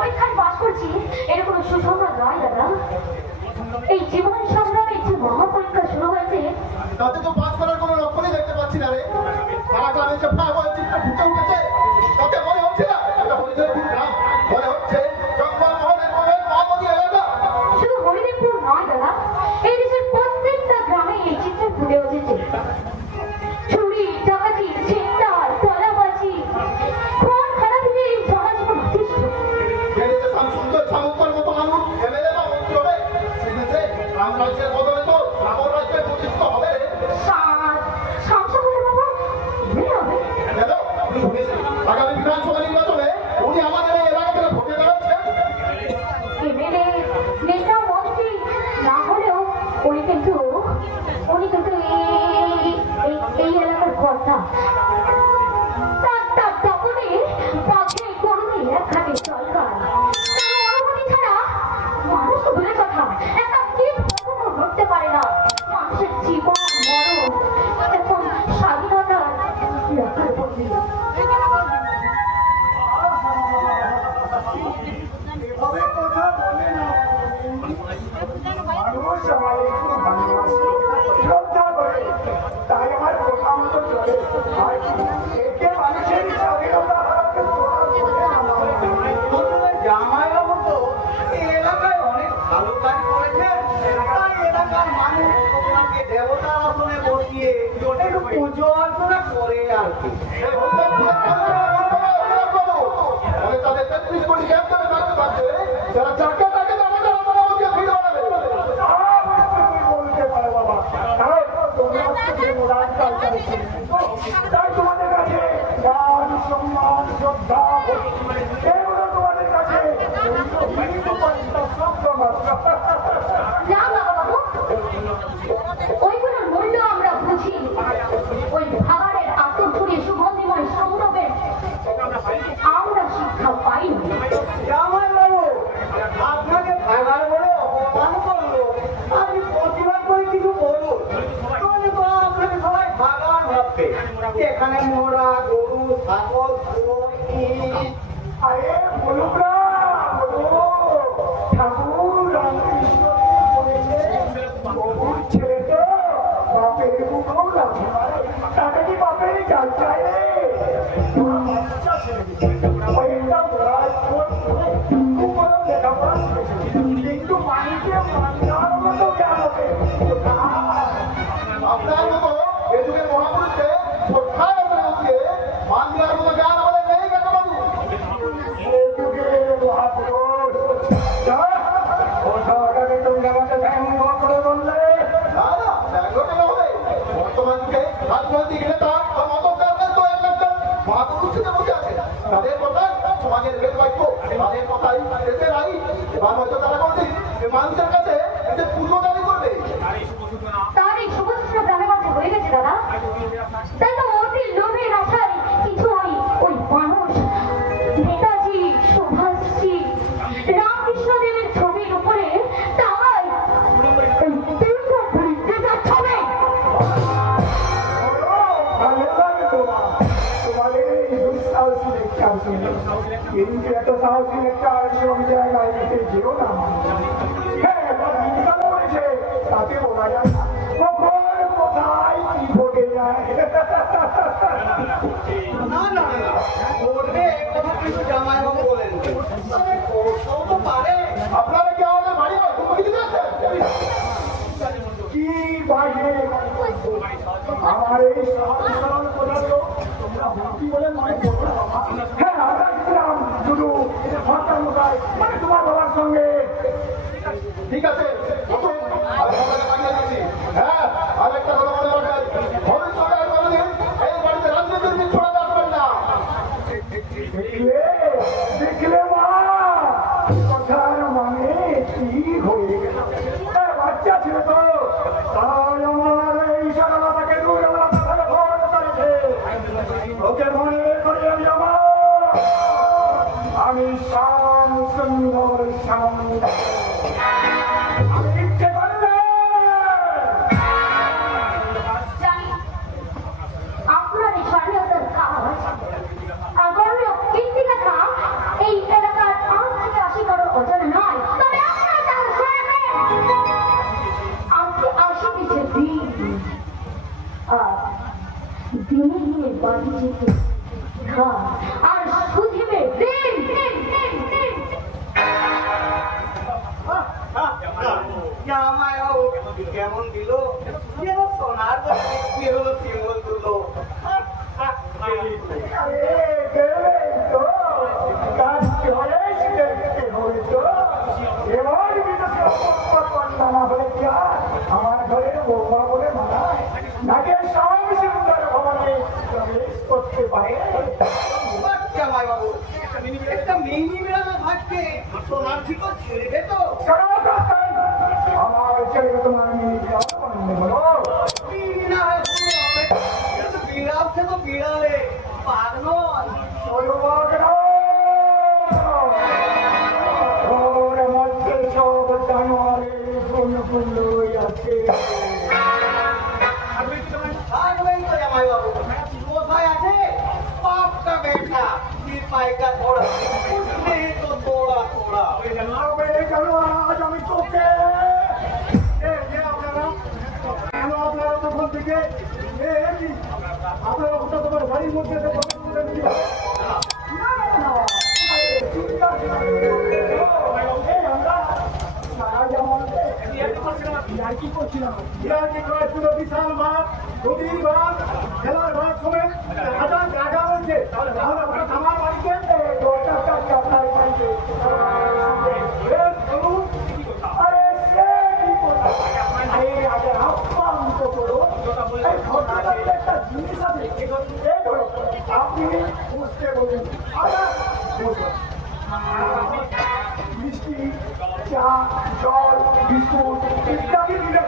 ওইখানে বাস করছি এটা কোনো সুসংবাদ নয় দাদা। এই জীবন সংগ্রামের যে মহাপরীক্ষা শুরু হয়েছে তাতে তো পাস করার কোনো লক্ষণই দেখতে পাচ্ছি না রে। সারা গ্রামে যে ভয়াবহ চিত্র ফুটে উঠেছে তাতে মনে হচ্ছে না এটা হরিদেবপুর গ্রাম, মনে হচ্ছে জঙ্গল মহলের মনে মহামতি এলাকা। শুধু হরিদেবপুর নয় দাদা, এই দেশের প্রত্যেকটা গ্রামে এই চিত্র ফুটে উঠেছে। চুরি, ডাকাতি, ছিনতাই, তলাবাজি, খুন খারাপি এই সমাজ প্রতিষ্ঠিত। জেনেছে শামসুন্দর শামুকর মতো মানুষ এমএলএ বা মন্ত্রী হবে, জেনেছে রাম রাজ্যের বদলে তো রাবণ রাজ্যের প্রতিষ্ঠিত হবে রে। আগামী বিধানসভা নির্বাচনে উনি আমাদের এই এলাকা থেকে ভোটে দাঁড়াচ্ছেন। এমএলএ, নেতা, মন্ত্রী না হলেও উনি কিন্তু এই এলাকার কর্তা। তখনই পথে করুণী একখানে সরকার অনুমতি ছাড়া মানুষ তো দূরের কথা একটা কীট কখনো ধরতে পারে না। মানুষের জীবন মরণ এখন স্বাধীনতার লেখার বদলে এভাবে কথা বলে না, মানুষ আমার একটু ভালোবাসে, শ্রদ্ধা করে, তাই আমার কথা মতো চলে। আর একে মানুষের স্বাধীনতা হারাতে জামাইবাবু তো এই এলাকায় অনেক ভালো কাজ করেছেন, তাই এলাকার মানুষ তোমাকে দেবতার আসনে বসিয়ে একটু পুজো অর্চনা করে আর কি। তাদের ৩৩ কোটি গ্যাপ ধরে থাকতে পারছে যারা চারটা টাকা আমাদের অমরাবতীকে ভিড় বাড়াবে। বলতে পারো বাবা, কারণ তোমরা তাই তোমাদের কাছে মান, সম্মান, শ্রদ্ধা, এগুলো তোমাদের কাছে না বাবু, ওইগুলোর মূল্য আমরা বুঝি। ওই ভাগাড়ের আত্মপুরী সুগন্ধিময় সৌরভের আমরা শিক্ষা পাইনি। জামাইবাবু আপনাকে ভাগার বলে অপমান করলো, আপনি প্রতিবাদ করে কিছু বলুন, তাহলে তো আপনাকে সবাই ভাগার ভাববে। এখানে মোরা, গরু, ছাগল, আরে বলুক না, ঠাকুর রামকৃষ্ণ বাবুর ছেলে তো বাপের মুখও লাগে, তাকে কি বাপের জাল চাই রে? কিন্তু মানুষকে মানার মতো জ্ঞান হবে। আপনার মতো এ যুগের মহাপুরুষকে শ্রদ্ধায় বসিয়ে মান দেওয়ার মতো জ্ঞান আমাদের নেই কেন বাবু? এই যুগের মহাপুরুষ তুমি আমাকে ব্যঙ্গ করে বললে না না, ব্যঙ্গ কেন হবে? বর্তমান যুগে রাজনৈতিক নেতা বা মতদারদের তো একটা মহাপুরুষ থেকে বসে আছে, তাদের কথায় সমাজের ভেদ বাক্য, তাদের কথাই দেশের আইন। এবার হয়তো তারা কোনদিন মানুষের কাছে এদের পুজো দাবি করবে। তার এই সুবস্ত্র প্রাণের মধ্যে হয়ে গেছে দাদা। তাই তো অতি লোভের আশায় কিছু ওই মানুষ নেতাজি, সুভাষজি, রামকৃষ্ণদেবের ছবির উপরে টাঙায় ছবি। ভালো লাগে তোমাদের এই দুঃসাহসী লেখা, কিন্তু এত সাহসী লেখা এরকম জায়গায় নিতে যেও না। হ্যাঁ, বলেছে তাতে বলা যায় না কখন কোথায় কি ঘটে যায়। না না বলবে কথা কিন্তু জামাইবাবু বলেন করতেও তো পারে। আপনারা কি আমাদের বাড়ি বা তুমি কিছু যাচ্ছেন? কি বাইরে আমার এই সহজ সরল পদার্থ তোমরা ভক্তি বলে মনে করো। হ্যাঁ, আমরা ছিলাম শুধু মশাই মানে তোমার বাবার সঙ্গে। ঠিক আছে, বসুন, আমি আপনাকে পাঠিয়ে দিচ্ছি। হ্যাঁ, আর একটা কথা মনে রাখেন, ভবিষ্যতে আর কোনোদিন এই বাড়িতে রাজনীতির দিন ছড়াতে আসবেন না। দেখলে দেখলে মা কথার মানে কি হয়ে গেল। বাচ্চা ছিল তো তাই আমার এই সরলতাকে দুর্বলতা থেকে ভোট করেছে। ওকে মনে করি আমি শ্যাম সুন্দর শ্যাম। আমি ইচ্ছে করলে জানি আপনার এই দিনে দিনে বাড়ি যেতে আর সুধিবে দিন জামাই বাবু কেমন দিল যেন সোনার কি হলো শিমল তুলো আমার ঘরে বৌমা বলে মানায় নাকি সব সুন্দর ভবনে প্রবেশ করতে পারে। জামাই বাবু একটা মিনি বিড়ালে থাকতে সোনার ঠিকও ছেড়ে দে তো আমার ছেলে তোমার মিনি বলো মিনি না হয় পুরো হবে কিন্তু বিড়াল সে তো বিড়ালে পাগ নয় থাকবেন তো জামাই বাবু কোথায় আছে পাপটা বেটা পাইকা থোড়া উঠলে তো তোড়া তোড়া আজ আমি তোকে আপনারা তখন থেকে আপনারা তোমার বাড়ির মধ্যে বিশাল মাঠ নদীর মাঠ খেলার মাঠ সমেত হাজার জায়গা রয়েছে আমার বাড়িতে আপনার বাড়িতে একটা জিনিস আছে আপনি বুঝতে বলুন মিষ্টি চা জল বিস্কুট ইত্যাদি দিলেন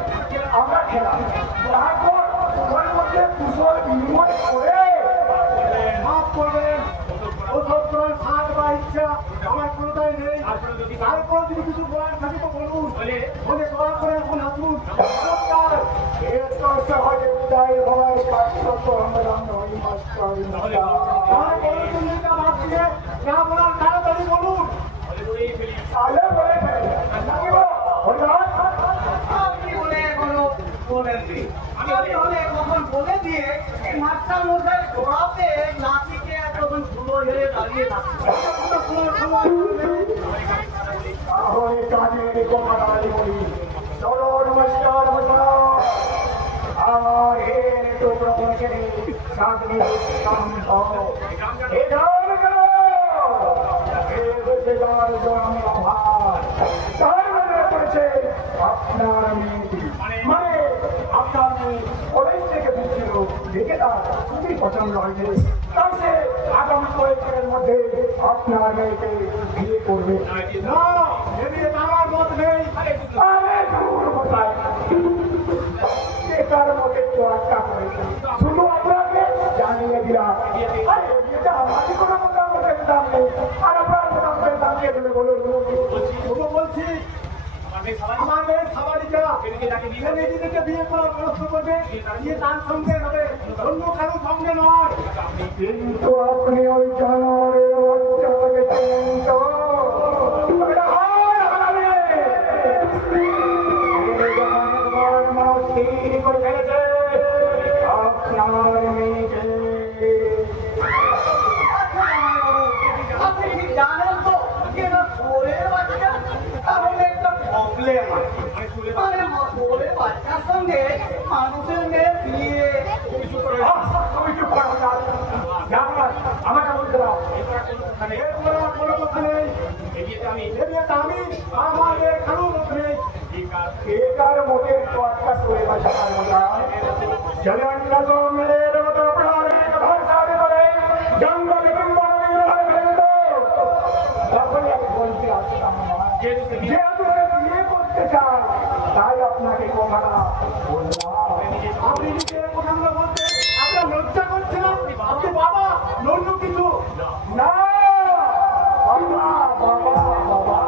আমরা খেলাম তারপর ওর মধ্যে কুশল বিনিময় করে মাফ করবেন ওসব করার স্বাদ বা ইচ্ছা আমার কোনোটাই নেই তারপর যদি কিছু বলার থাকে তো বলুন বলে দয়া করে এখন আসুন নমস্কার এর তো সহজে বিদায় হয় কাজকর্ম আমরা নই মাস্টার বাদ দিয়ে যা বলার তাড়াতাড়ি বলুন আপনি বলে এখনো বলেননি আমি হলে কখন বলে দিয়ে মাস্টার মশাই ঘোরাতে নাতিকে এতক্ষণ ধুলো হেরে দাঁড়িয়ে থাকছে তাহলে কাজের কথাটাই বলি চলো নমস্কার আমার এর তো প্রবচনে সাধনী শান্ত আপনার মেয়েটি মানে আপনার মেয়ে কলেজ থেকে বুঝছিল দেখে তার খুবই পছন্দ হয়েছে তাই সে আগামী কয়েকদিনের মধ্যে আপনার মেয়েকে বিয়ে করবে না এদিকে আমার মত নেই আরে দূর কোথায় তার মধ্যে চোরাটা করেছে শুধু আপনাকে জানিয়ে দিলাম আরে এটা আমাকে কোনো মোটামুটির দাম নেই আর আপনার মোটামুটির দাম দিয়ে দেবে বলুন বলছি আমাদের খাবারিকা নিজেদেরকে বিয়ে করার ব্যবস্থা করবে বিয়ে তার সঙ্গে হবে অন্য কারোর সঙ্গে নয় কিন্তু আপনি ওই জানোয়ারের বাচ্চাকে চিন্তা করে ফেলেছে আপনার মেয়েকে আপনি কি জানেন তো এটা সোরের বাচ্চা তাহলে একটা প্রবলেম মানে সোরের বাচ্চার সঙ্গে মানুষের মেয়ে বিয়ে আমাকে বলতে দাও কোনো কথা নেই আমি আমাদের কারো মত নেই এটার মধ্যে একটা করে চলেন মেয়ের মতো ভরসা করে জঙ্গল তখনই আমি বলতে আসতাম যেহেতু বিয়ে করতে চান তাই আপনাকে কথাটা বললাম আপনি নিজে কথাগুলো বলতে আপনার লজ্জা করছে না আপনি বাবা অন্য কিছু না বাবা বাবা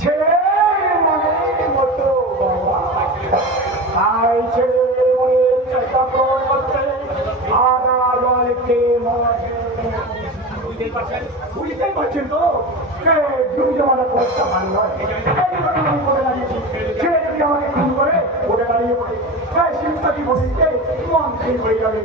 ছেলের মনের মতো বুঝতেই পারছেন তো জমি জমাটা খরচটা ভালো নয় আমি করে দাঁড়িয়েছি ছেলে যদি আমাকে খুন করে ওটা দাঁড়িয়ে পড়ে সিম্পাতি ভোটিতে মন ঠিক হয়ে যাবে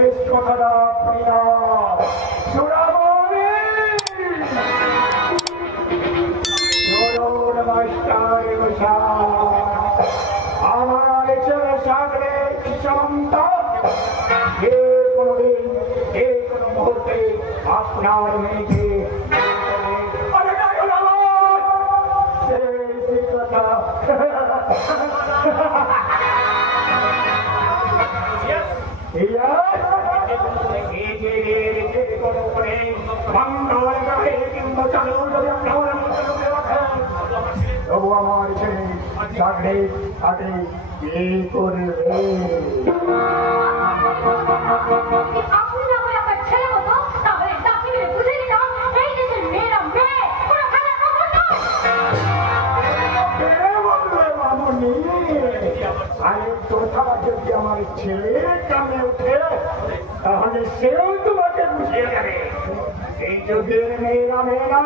শেষ কথাটা প্রিয়া চূড়ামণি চরণ মাস্টার আমার ছেলে সাগরে সন্তা যে কোনোদিন যে কোনো মুহূর্তে আপনার মেয়েকে শেষ কথা তবু আমার ছেলে চাকরি চাকরি কি করবে আপনি না হয় আপনার ছেলে মতো তাহলে তাকে মিলে বুঝে নিতাম এই দেশের মেয়েরা মেয়ে কোনো খেলা যদি আমার ছেলের কানে উঠে তাহলে সেও তোমাকে বুঝিয়ে যাবে এই যুগের মেয়েরা মেয়েরা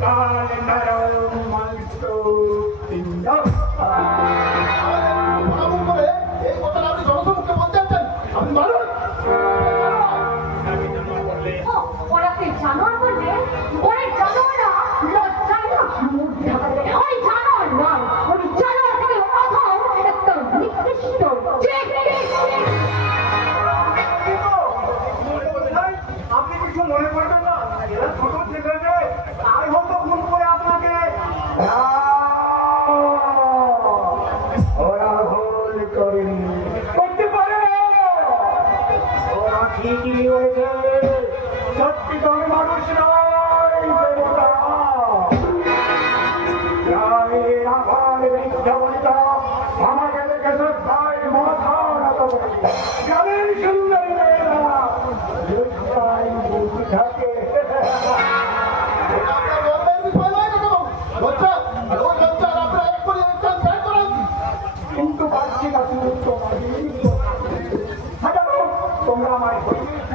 কাল নরম মাংস এই কথাটা আপনি জনসমুখে বলতে চাচ্ছেন আপনি মারুন ওরা তুই জানোয়ার বলবে ওরে জানোয়াররা লজ্জায় না মুখ দেখাবে ওই জানোয়ার নয় ওই জানোয়ার থেকে অথম একটা নিকৃষ্ট আপনি কিছু মনে করবেন না এরা ছোট ছেলে তাই হয়তো ভুল করে আপনাকে ওরা ভুল করেনি করতে পারে ওরা ঠিকই হয়েছে সত্যিকার মানুষ নয় দেবতা গ্রামের আধার বিদ্যাবনিতা আমাকে দেখে শ্রদ্ধায় মাথা নত করে গ্রামের সুন্দরী মেয়েরা লজ্জায় মুখ ঢাকে কিন্তু পাচ্ছি না তোমরা আমার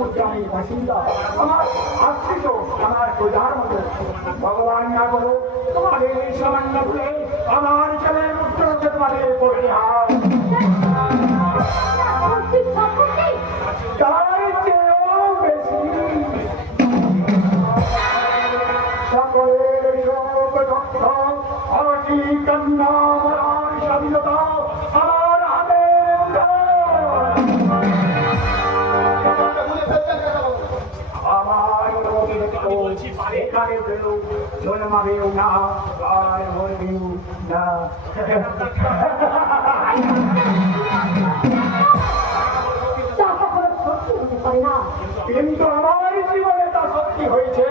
গ্রামের বাসিন্দা আমার আশ্রিত আমার প্রজার মতো ভগবান না বলো তোমাদের সামান্য ভুলে আমার ছেলের উত্তর তোমাদের পড়ে হাত তার চেয়েও বেশি সকলের শোক দুঃখ হাসি কান্না মরার স্বাধীনতা আমার হাতে আমার এখানে বেরো জন্মাবেও না আর মরবেও না কিন্তু আমার জীবনে তা সত্যি হয়েছে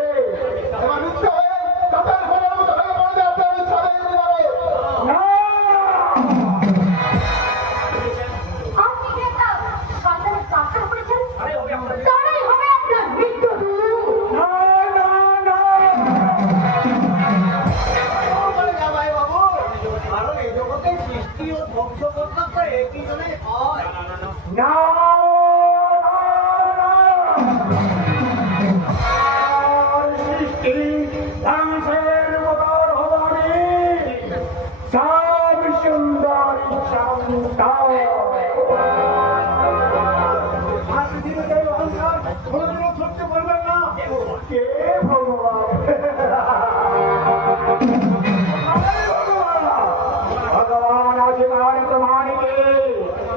भगवान आशीर्वाद प्रमाण के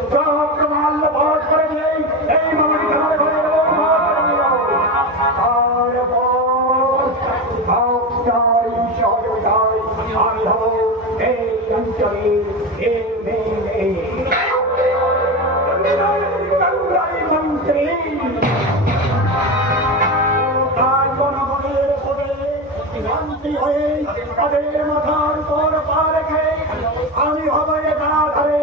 जो प्रमाण बहुत करेंगे यही ममन घर घर और भक्ताई शौचाई आमी हो हे अंचली हे मेरे मंत्री শান্তি হয়ে তাদের মাথার উপর পা রেখে আমি হবে একা ধরে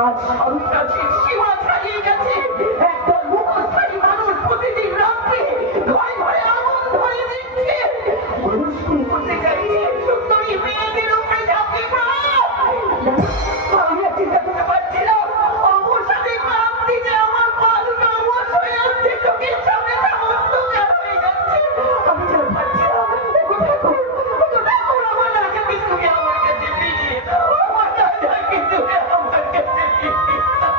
আজ সন্ত্রাসীর সীমা ছাড়িয়ে গেছে। একদল মুখোশধারী মানুষ প্রতিদিন রাত্রে ঘরে ঘরে আগুন ধরিয়ে দিচ্ছে। রুস্কুন করতে চাইছে সুন্দরী মেয়েদের উপরে ঝাঁপিয়ে পড়া। আমি আর চিন্তা করতে পারছি না। অবসাদে পাপ দিতে আমার পা দুটো অবশ হয়ে যাচ্ছে, চোখের সামনে তা অন্ধকার হয়ে যাচ্ছে। আমি যেন পারছি না। ঠাকুর আমার রাজাকে তুমি আমার কাছে ফিরিয়ে দাও। আমার রাজাকে তুমি আমার কাছে ফিরিয়ে দাও।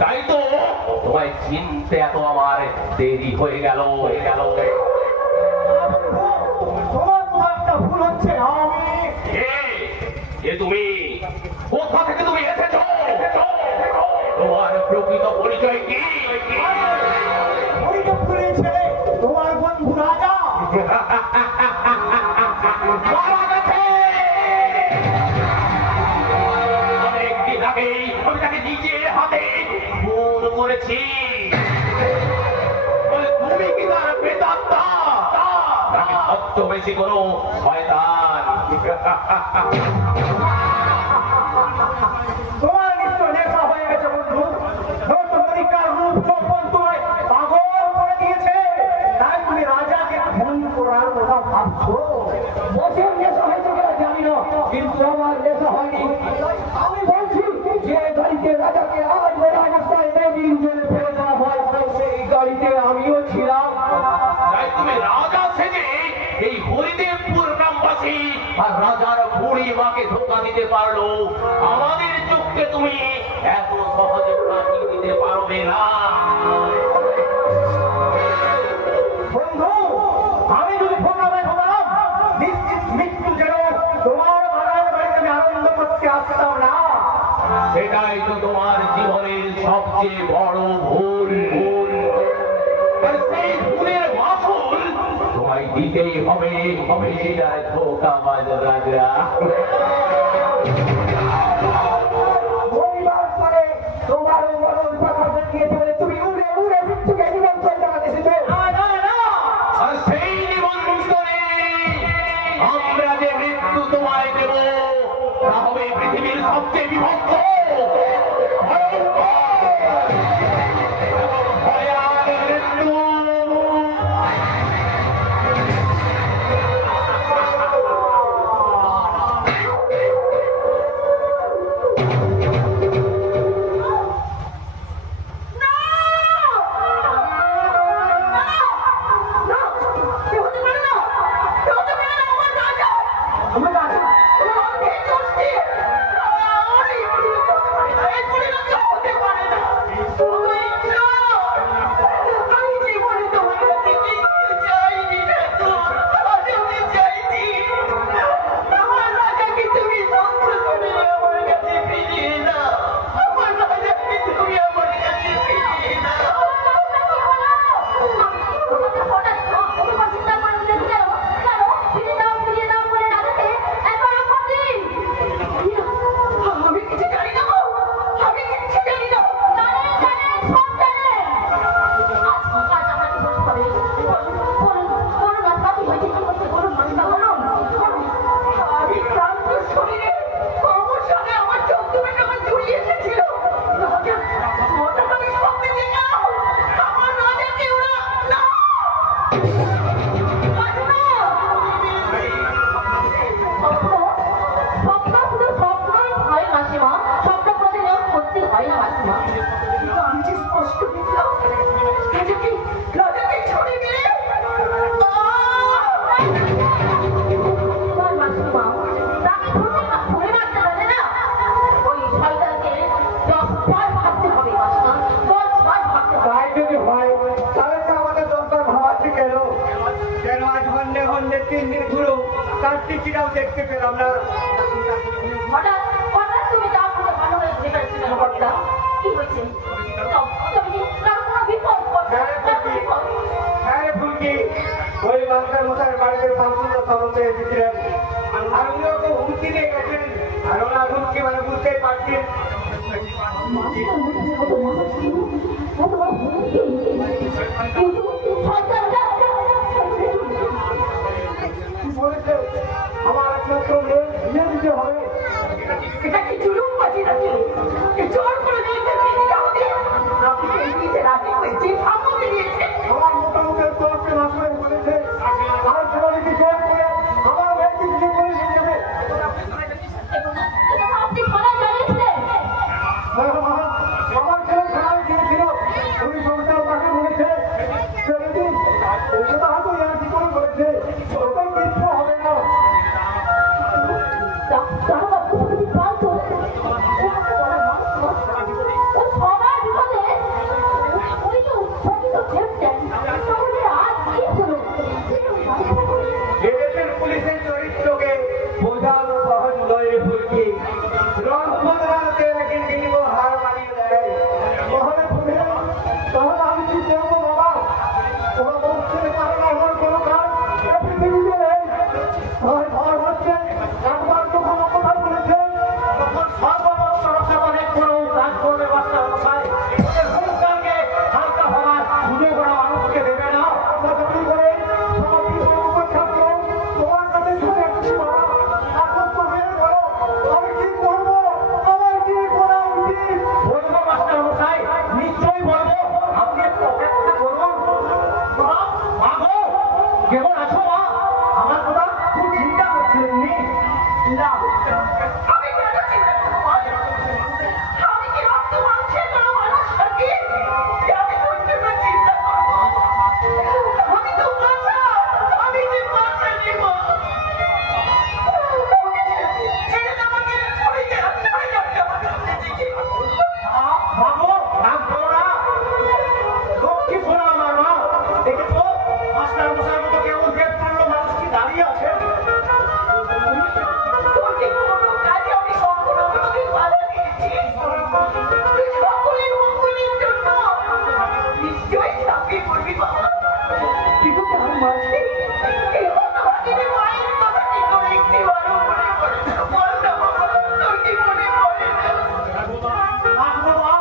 তাই তো তোমায় চিনতে এত আমার দেরি হয়ে গেল। তোমার একটা ভুল হচ্ছে। হচ্ছে আমি। এ তুমি কোথা থেকে তুমি এসেছো? তোমার প্রকৃত পরিচয় কি? হরিদেবপুরের ছেলে তোমার বন্ধু রাজা। মারা গেছে। অনেকদিন আগেই আমি তাকে নিজের হাতে খুন করেছি। তুমি কি তার প্রেতাত্মা? নাকি ছদ্মবেশী কোনো শয়তান? তোমার নিশ্চয় নেশা হয়ে গেছে বন্ধু। মরিকার রূপ যখন তোমায় পাগল করে দিয়েছে, তাই তুমি রাজাকে খুন করার কথা ভাবছো। বসের নেশা হয়েছে কিনা জানি না, কিন্তু আমার নেশা হয়নি। আমি বলছি যে গাড়িতে রাজাকে আজ বেলা রাস্তায় মেদিন জেলে ফেলে দেওয়া হয়, সেই গাড়িতে আমিও ছিলাম। তাই তুমি রাজা থেকে এই হরিদেবপুর গ্রামবাসী আর রাজার বুড়ি মাকে ধোকা দিতে পারলো। আমাদের চোখকে তুমি এত সহজে ফাঁকি দিতে পারবে না। বন্ধু, আমি যদি ফোনামে ঢোকাম, নিশ্চিত মৃত্যু যেন তোমার বাগান বাড়িতে আমি আনন্দ করতে আসতাম না। সেটাই তো তোমার জীবনের সবচেয়ে বড় ভুল। আর সেই ভুলের মাসুল তোমায় দিতেই হবে। আর ধোকাবাজ রাজা। পরিবার করে তোমারও মরণ কথা বলিয়ে চলে তুমি উড়ে উড়ে মৃত্যুকে নিমন্ত্রণ জানাতে এসেছো। আর সেই নিমন্ত্রণে আমরা যে মৃত্যু তোমায় দেব, তা হবে পৃথিবীর সবচেয়ে বিভক্ত ভয়াল মৃত্যু। দেখতে পেলাম না। হঠাৎ তুমি তা বলে ভালো হয়ে যেতে পারছো কি হয়েছে? হ্যাঁ ফুলকি, ওই মাস্টার মশাই বাড়িতে শান্ততা সদস্য এসেছিলেন, আর উনিও তো হুমকি দিয়ে গেছেন। আর ওনার হুমকি মানে বুঝতেই পারছেন। আমার একমাত্র মেয়ে দিতে হবে। এটা কি জুলুম বাজি নাকি? জোর করে দিয়েছে আপনি এই দিতে রাজি হয়েছে সামনে দিয়েছে। আমার মোটামুটি তোরকে মাসুরে বলেছে, আর সবাইকে জোর করে আমার মেয়েকে কিছু করে নিয়ে যাবে। আপনি ভালো জানিয়েছিলেন। আমার ছেলে খেলায় গিয়েছিল, উনি সংসার তাকে বলেছে দেখেছো মাস্টার মশাইয়ের মতো কেমন পেট পড়লো মানুষটি দাঁড়িয়ে আছে। তোর কি কোনো কাজে আমি কখনো কোনোদিন বাধা দিয়েছি? তুই সকলের মঙ্গলের জন্য নিশ্চয়ই চাকরি করবি বাবা। কিন্তু তার মাঝে এই হতভাগিনী মায়ের কথা কি তোর একটিবারও মনে পড়ে না? বল না বাবা, তোর কি মনে পড়ে না? রাখবো মা,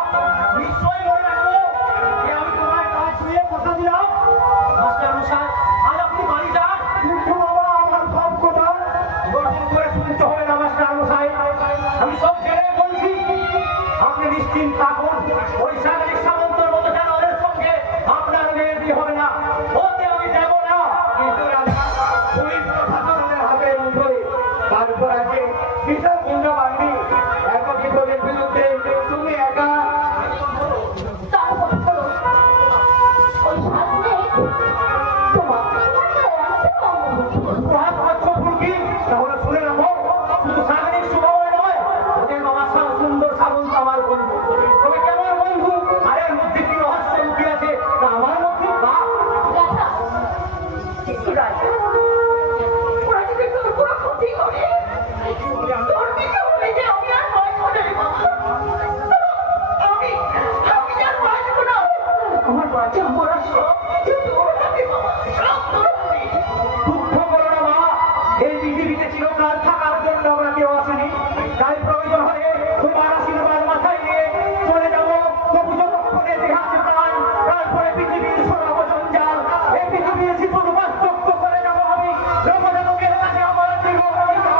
নিশ্চয়ই মনে রাখবো যে আমি তোমার কাজ ছুঁয়ে কথা দিলাম। মাস্টার মশাই আজ আপনি বাড়ি যান। কিন্তু বাবা আমার সব কথা গর্জন করে শুনতে হবে না মাস্টার মশাই, আমি সব ছেড়ে বলছি। আপনি নিশ্চিন্ত থাকুন, ওই সাগরিক সামন্তর মতো যেন ওদের সঙ্গে আপনার মেয়ের বিয়ে হবে না, হতে আমি দেব না। কিন্তু রাজা পুলিশ প্রশাসনের হাতে মুঠোয়, তার উপর আছে বিশাল গুন্ডা বাহিনী। এত বিপদের বিরুদ্ধে তুমি একা তারপর হলো ওই সামনে তোমার প্রহার করছো ফুলকি, তাহলে শুনে রাখো শুধু সাগরিক সুভাবে নয়, ওদের বাবা সুন্দর সাবন্ত আমার বন্ধু। তবে কেমন বন্ধু, আর এর মধ্যে কি রহস্য লুকিয়ে আছে তা আমার মধ্যে বা দেখা কিন্তু রাজা, ওরা যদি তোর কোনো ক্ষতি করে, তোর দিকে বলে যে আমি আর বাঁচবো না রে বাবা। আমি আর বাঁচবো না। আমার বাচ্চা মরা সব কিছু তোর হাতে বাবা, সব তোর হাতে। দুঃখ করো না মা, এই পৃথিবীতে চিরকাল থাকার জন্য আমরা কেউ আসেনি। তাই প্রয়োজন হলে তোমার আশীর্বাদ মাথায় নিয়ে চলে যাবো তবু যতক্ষণে দেহে আছে প্রাণ। তারপরে পৃথিবীর সরাব জঞ্জাল, এই পৃথিবীর শিশুর বাস্তব্য করে যাবো আমি রমজানের কাছে আমার দীর্ঘকালিকা।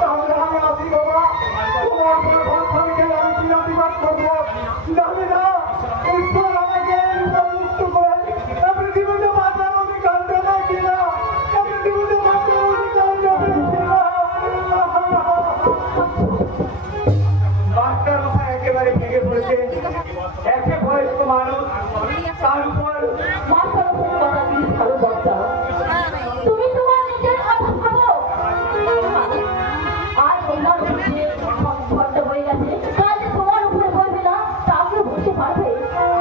তাহলে আমি আসি বাবা, তোমার উপর ভরসা রেখে আমি চিরাদিবাদ করবো। জানি না ঈশ্বর আমাকে মুক্ত করে পৃথিবীতে বাঁচার অধিকার দেবে কিনা, পৃথিবীতে বাঁচার অধিকার দেবে কিনা। মাস্টার মশাই একেবারে ভেঙে পড়েছে, একে বয়স্ক মানুষ, তার উপর মাথার উপর কথা দিয়ে ভালো বাচ্চা তুমি তোমার নিজের কথা ভাবো। আর তোমার যে ঘরটা হয়ে গেছে কাজ তোমার উপরে পড়বে না, তা কেউ বুঝতে পারবে?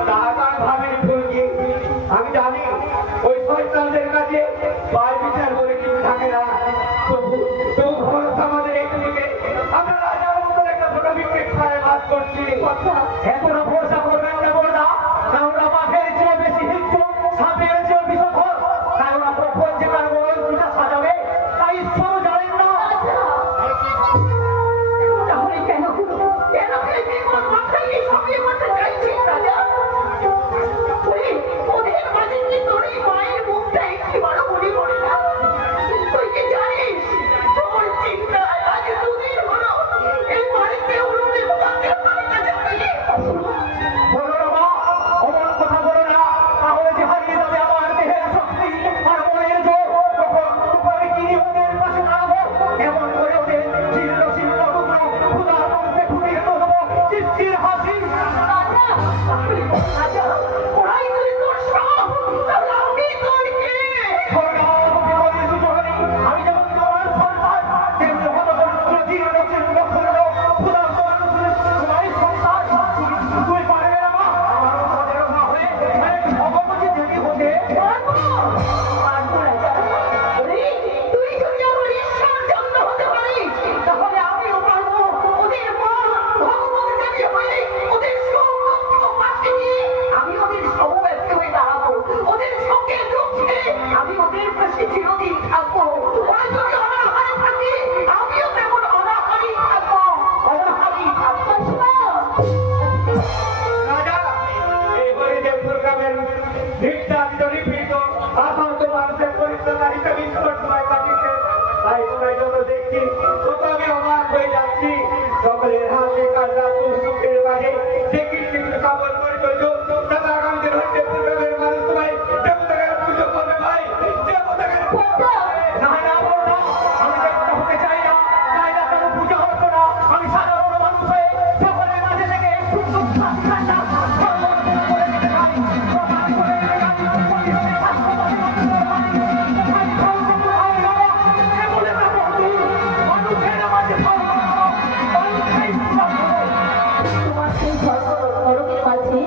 তাহার ভাবের ফুলকি, আমি জানি ওই শয়তানদের কাছে পায় বিচার বলে কিছু থাকে না। তবু ভরসা আমাদের এইদিকে, আমরা রাজার মতো একটা ছোট বিপেক্ষায় বাস করছি। এতটা ভরসা করবেন না বলনা, কারণ বাঘের চেয়ে বেশি হিংস্র, সাপের চেয়ে বিষধর। তাই ওরা কখন যে তার বরঞ্চিতা সাজাবে তাই ঈশ্বরও জানেন না। তাহলে কেন এই বিপদ মাথায় এই সবই করতে চাইছিস রাজা? ওদের মাঝে কি তোর এই মায়ের মুখটা একটিবারও মনে পড়ে না? তুই কি জানিস তোর চিন্তায় আজ দুদিন হলো এই বাড়িতে উনুনে ভাতের পানিটা জ্বালিয়ে বলো না মা, অমন কথা বলো না, তাহলে যে হারিয়ে যাবে আমার দেহের শক্তি আর মনের জোর। তখন আমি কি ওদের পাশে দাঁড়াবো? এমন করে ওদের ছিন্ন ছিন্ন টুকরো ক্ষুধার মধ্যে ফুটিয়ে তুলবো চিৎচির হাসি। রাজা ওরাই তুই তোর সব, তাহলে আমি তোর কে? আমি যেমন তোমার সন্তান, তেমনি হতদরিদ্র জীর্ণ ছিন্ন ক্ষুদ্র ক্ষুধার্ত মানুষের তোমারই সন্তান। তুই পারবে না মা, আমার ওদের মা হয়ে ভগবতী দেবী হতে পারবো রাজা। তুই যদি আমার ঈশ্বর জন্য হতে পারিস তাহলে আমিও পারবো ওদের মা ভগবতী দেবী হয়ে ওদের সব দুঃখ পাশে নিয়ে আমি ওদের সমব্যস্ত হয়ে দাঁড়াবো। ওদের সুখে দুঃখে আমি ওদের পাশে চিরদিন থাকবো। ওরা যদি অনাহারে থাকে আমিও তেমন অনাহারেই থাকবো, অনাহারেই থাকবো। রাজা, এই হরিদেব দুর্গামের নির্যাতিত নিপীড়িত আহত মানুষের পরিত্রাণ হিসেবে ঈশ্বর তোমায় পাঠিয়েছে। তাই তোমায় যত দেখছি তত আমি অবাক হয়ে যাচ্ছি। সকলের হাতে কাজা সুখের মাঝে যে কৃষ্ণ কাবল করে চলছ, তাতে আগামী দিন হরিদেব দুর্গামের মানুষ তোমায় দেবতাকে পুজো করবে ভাই, দেবতাকে না না বলো না, আমি দেবতা হতে চাই না, চাই না কেন পুজো হতো না। আমি সাধারণ মানুষ হয়ে সকলের মাঝে থেকে একটু ঠান্ডা তোমার সেই নরকের মাঝে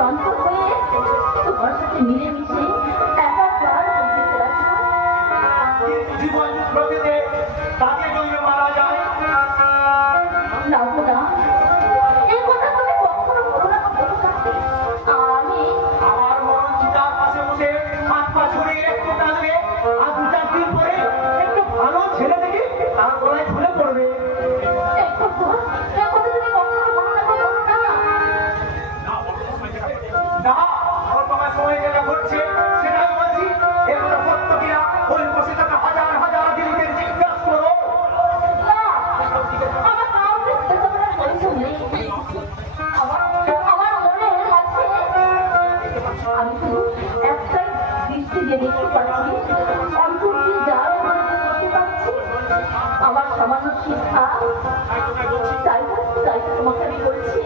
শান্ত হয়ে তোমার সাথে মিলেমিশে একাকার হয়ে যেতে রাখবো। জীবন প্রকৃতি তাকে যদি মারা যায় না গো না, এই কথা তুমি কখনো বলো না বলো কাকে। আমি আমার মরণ চিতার পাশে বসে হাত পা ছড়িয়ে একটু কাঁদবে আর 2-4 দিন পরে একটু ভালো ছেলে দেখে তার গলায় ঝুলে পড়বে। এই কথা তুমি কখনো বলো না গো, বলো না। না বর্তমান সময় যেটা ঘটছে সেটাই বলছি। এগুলো সত্য কিনা ওই বসে থাকা হাজার হাজার দিদিদের জিজ্ঞাসা করো। না, আমার কাউকে শেখানোর পরিচয় নেই। আমার মনের কাছে আমি শুধু একটাই দৃষ্টি যে দেখতে পাচ্ছি, অন্তর দিয়ে যা করতে পারছি, আমার সামান্য শিক্ষা তাই তোমাকে আমি বলছি।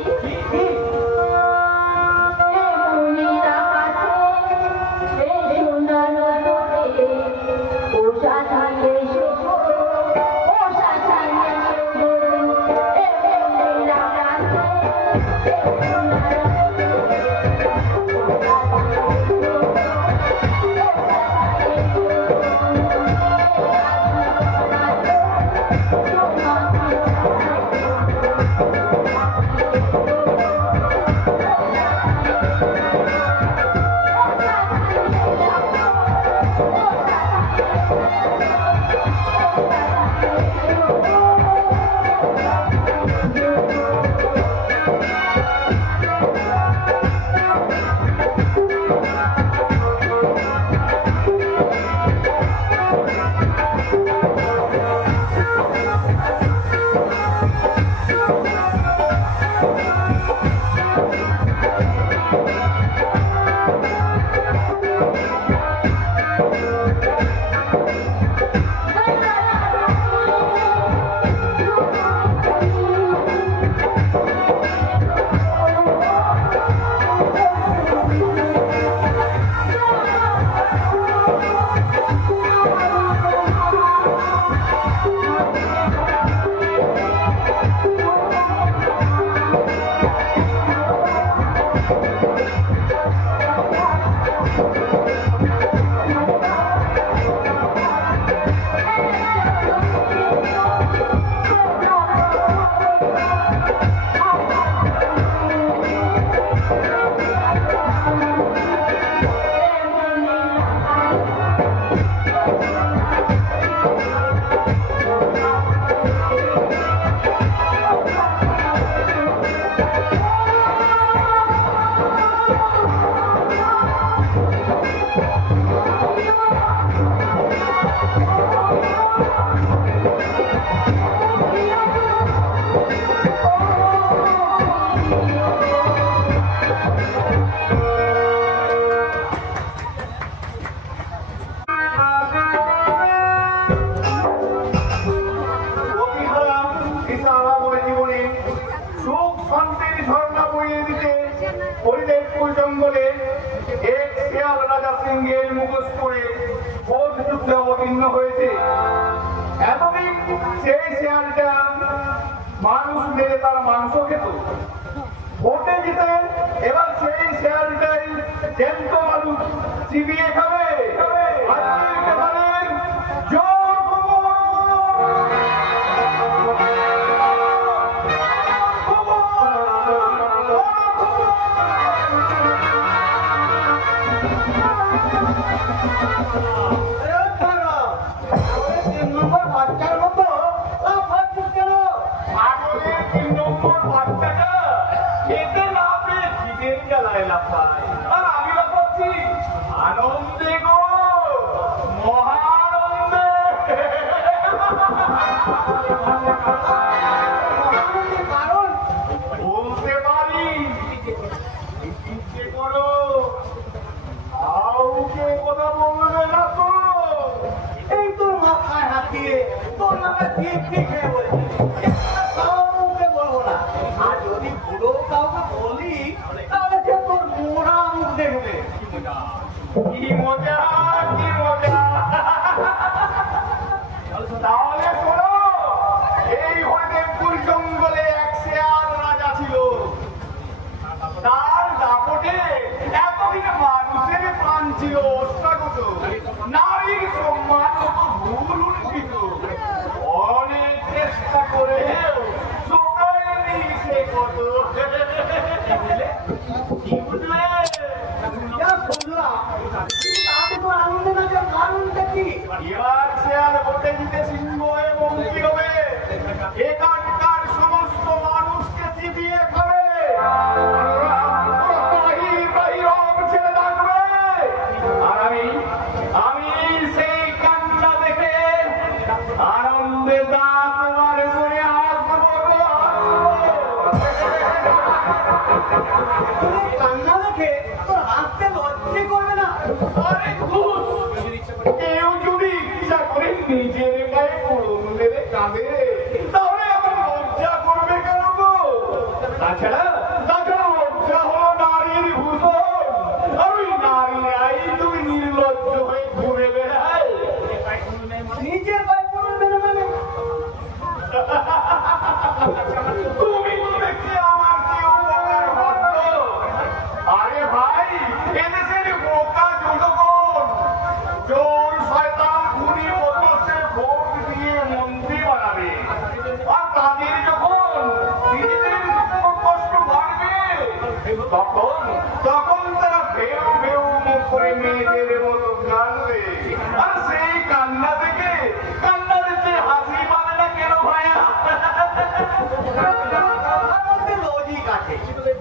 জঙ্গলে এক শেয়াল রাজা সিংহের মুখোশ পরে ভোট যুদ্ধে অবতীর্ণ হয়েছে। এতদিন সেই শেয়ালটা মানুষ মেরে তার মাংস খেত, ভোটে জিতে এবার সেই শেয়ালটাই জ্যান্ত মানুষ চিবিয়ে খাবে। বাচ্চার মতো তিন নম্বর বাচ্চাটা খেতে না পেয়ে খিদের জ্বালায় লাফায়, আর আমি লাফাচ্ছি আনন্দে গো, মহানন্দে। কারণ বলতে পারি ইচ্ছে করো, কাউকে কথা বলবে না তো। এই তোর মাথায় হাত দিয়ে তোর নামে ঠিক ঠিক হয়ে বলছি, কাউকে বলবো না। আর যদি ভুলো কাউকে বলি তাহলে সে তোর মোড়া মুখ দেখবে। কি মজা, কি মজা। তাহলে শোনো, এই হরিদেবপুর জঙ্গলে এক শেয়াল রাজা ছিল। তার দাপটে এতদিন মানুষের প্রাণ ছিল অস্বাগত, নারীর সম্মান ভুল উল্লিখিত। অনেক চেষ্টা করে শোকায়নি সে কত। কি বুঝলে? এবার সে আর ভোটে জিতে সিংহ এবং কি হবে? এখানকার সমস্ত মানুষকে চিবিয়ে খাবে, ছেড়ে থাকবে। আর আমি সেই কান্না দেখে আনন্দে দাঁত বার করে আসবো। কান্না দেখে তোর হাসতে লজ্জে করবে না? আরে ঘুষ, কেউ যদি ইচ্ছা করে নিজের গায়ে পড়ন মেরে কাঁদে তাহলে আমার লজ্জা করবে কেন গো? তাছাড়া লজ্জা হলো নারীর ভূষণ, আর ওই নারী নাই তুমি নির্লজ্জ হয়ে ঘুরে বেড়ায়। নিজের গায়ে পড়ন মেরে মানে তুমি তো দেখছি আমার কি উপকার হতো। আরে ভাই, এদেশের বোকা জনগণ চোর শয়তান খুনি বদমাশকে ভোট দিয়ে মন্ত্রী বানাবে, আর তাদের যখন নিজেদের দুঃখ কষ্ট বাড়বে তখন তারা ভেউ ভেউ মুখ করে মেয়েদের মতো কাঁদবে। আর সেই কান্না থেকে হাসি পাবে না কেন ভাইয়া? লজিক আছে,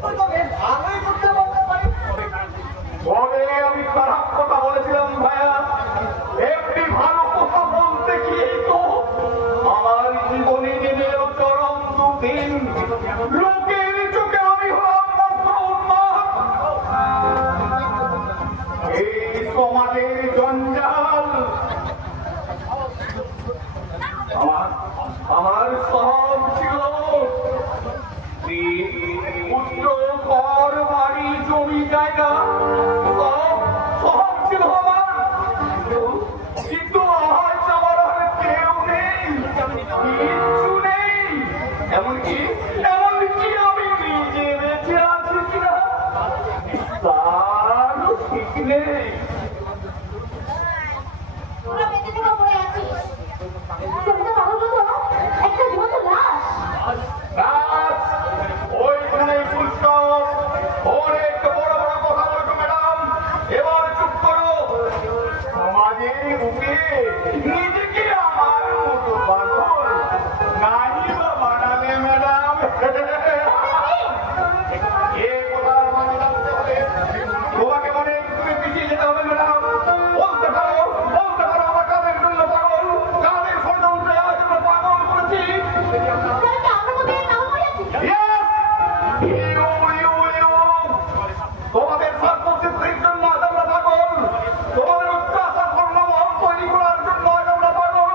ওই তো বেশ ভালোই করতে বলতে পারি। বলে আমি খারাপ কথা বলেছিলাম ভাইয়া? একটি ভালো কথা বলতে গিয়ে তো আমার জীবনে নেমে এলো চরম দুদিন। লোকের চোখে আমি হলাম বদ্ধ উন্মাদ। এই সমাজের জঞ্জাল আমার সব ছিল পুত্র, ঘর, বাড়ি, জমি, জায়গা সব ছিল আমার। কিন্তু আজ আমার আর কেউ নেই, কিচ্ছু নেই। এমনকি আমি নিজে বেঁচে আছি কিনা তারও ঠিক নেই। তোরা বেঁচে থেকে পড়ে আছিস, তুমি তো পাগল মতো একটা জীবন্ত লাশ। ব্যাস, ওইখানে ফুল স্টপ। অনেক বড় বড় কথা বলছো ম্যাডাম, এবার চুপ করো। সমাজের বুকে নিজেকে আমার মতো পাগল নাই বা বানালে ম্যাডাম। এ কথার মানে জানতে হবে তোমাকে, মানে তুমি পিছিয়ে যেতে হবে ম্যাডাম। বলতে পারো আমার কাদের জন্য পাগল, কাদের ষড়যন্ত্রে আজ আমরা পাগল করেছি। তাহলে কি আমরা মধ্যে পাগল হয়ে আছি? তোমাদের স্বার্থসিদ্ধির জন্য আজ আমরা পাগল, তোমাদের অত্যাচার কর্মবল তৈরি করার জন্য আজ আমরা পাগল,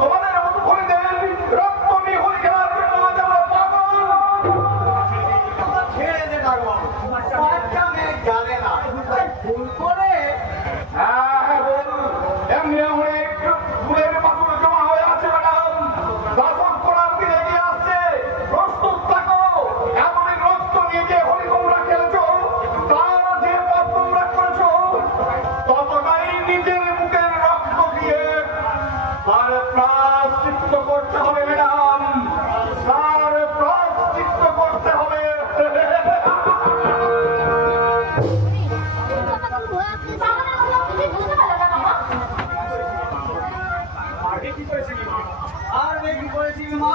তোমাদের মতো খনিদের রক্ত নিহরি খেলার জন্য আজ আমরা পাগল। ছেড়ে দে ডাকবাবু, বাচ্চা মেয়ে জানে না, তাই ভুল করে হ্যাঁ বল, এমনি অনেক ফুলের বাসন জমা হয়ে আছে ম্যাডাম। বাসন করার দিন এগিয়ে আসছে, প্রস্তুত থাকো। এমনই রক্ত নিয়ে যে হরি তোমরা খেলেছো, তার যে পথ তোমরা করেছো, ততটাই নিজের বুকের রক্ত দিয়ে তার প্রায়শ্চিত্ত করতে হবে ম্যাডাম, তার প্রায়শ্চিত্ত করতে হবে। আর বেশি করেছিল মা,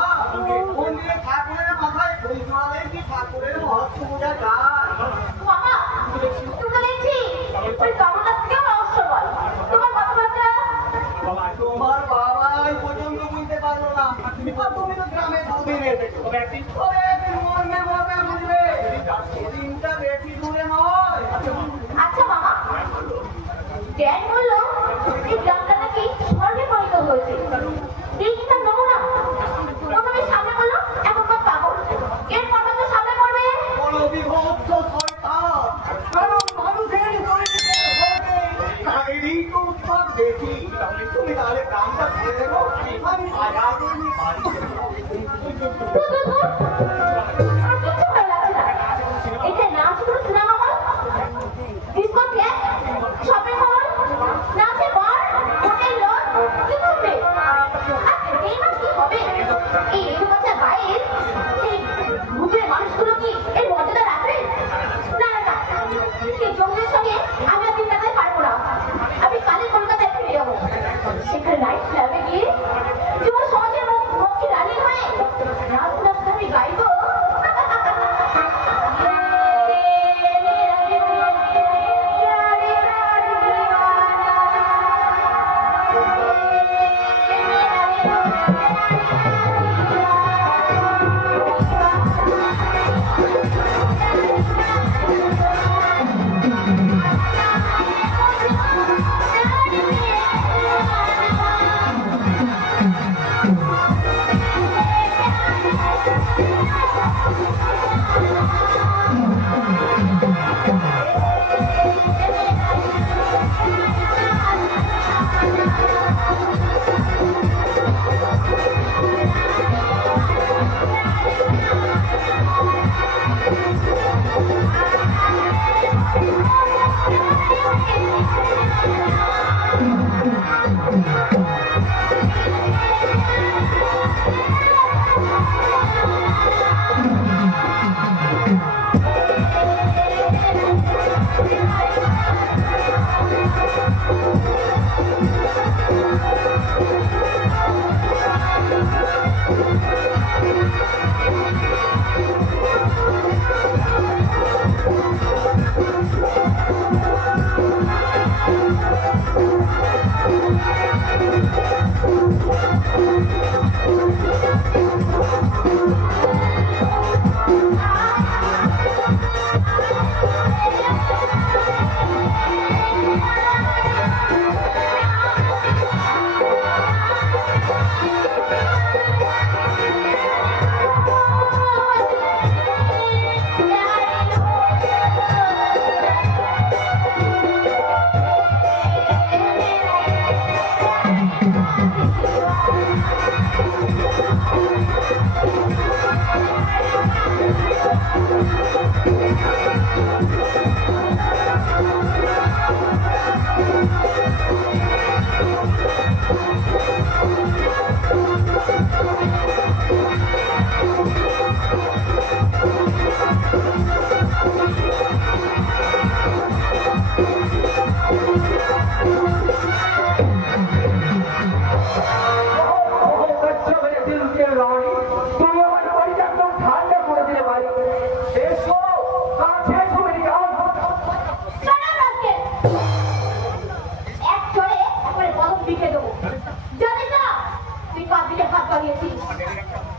মন্দিরে ঠাকুরের মাথায় ফুল চড়ালে কি ঠাকুরের মহত্ব বোঝা যায়? মামা, তোমরা দেখছি ওই কামনার থেকেও রহস্যময়। তোমার কথাবার্তা তোমার বাবাই পর্যন্ত বুঝতে পারলো না, আর তুমি তো গ্রামে দুদিন এসেছো। একদিন মরবে মরবে বুঝবে, সেদিনটা বেশি দূরে নয়।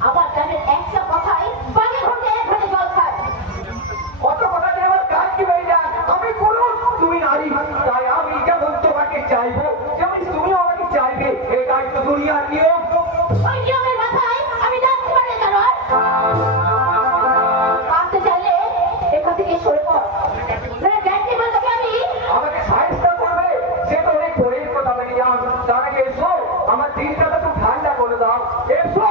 আমার কানের একটা কথাই বাড়ি ঘটে ঘটে জল খায়। কত কথা যে আমার কাজ কি হয়ে যায়, আমি পুরুষ তুমি নারী, তাই আমি যেমন তোমাকে চাইবো যেমন তুমিও আমাকে চাইবে, এটাই তো দুনিয়ার নিয়ম। ওই নিয়মের মাথায় আমি যাচ্ছি মানে জানো আসতে চাইলে এখান থেকে সরে পড়। ব্যাংকে বলতে আমি আমাকে সাহায্য করবে সে তো অনেক পরের কথা লাগে যান, তার আগে এসো আমার দিনটা তো ঠান্ডা করে দাও, এসো।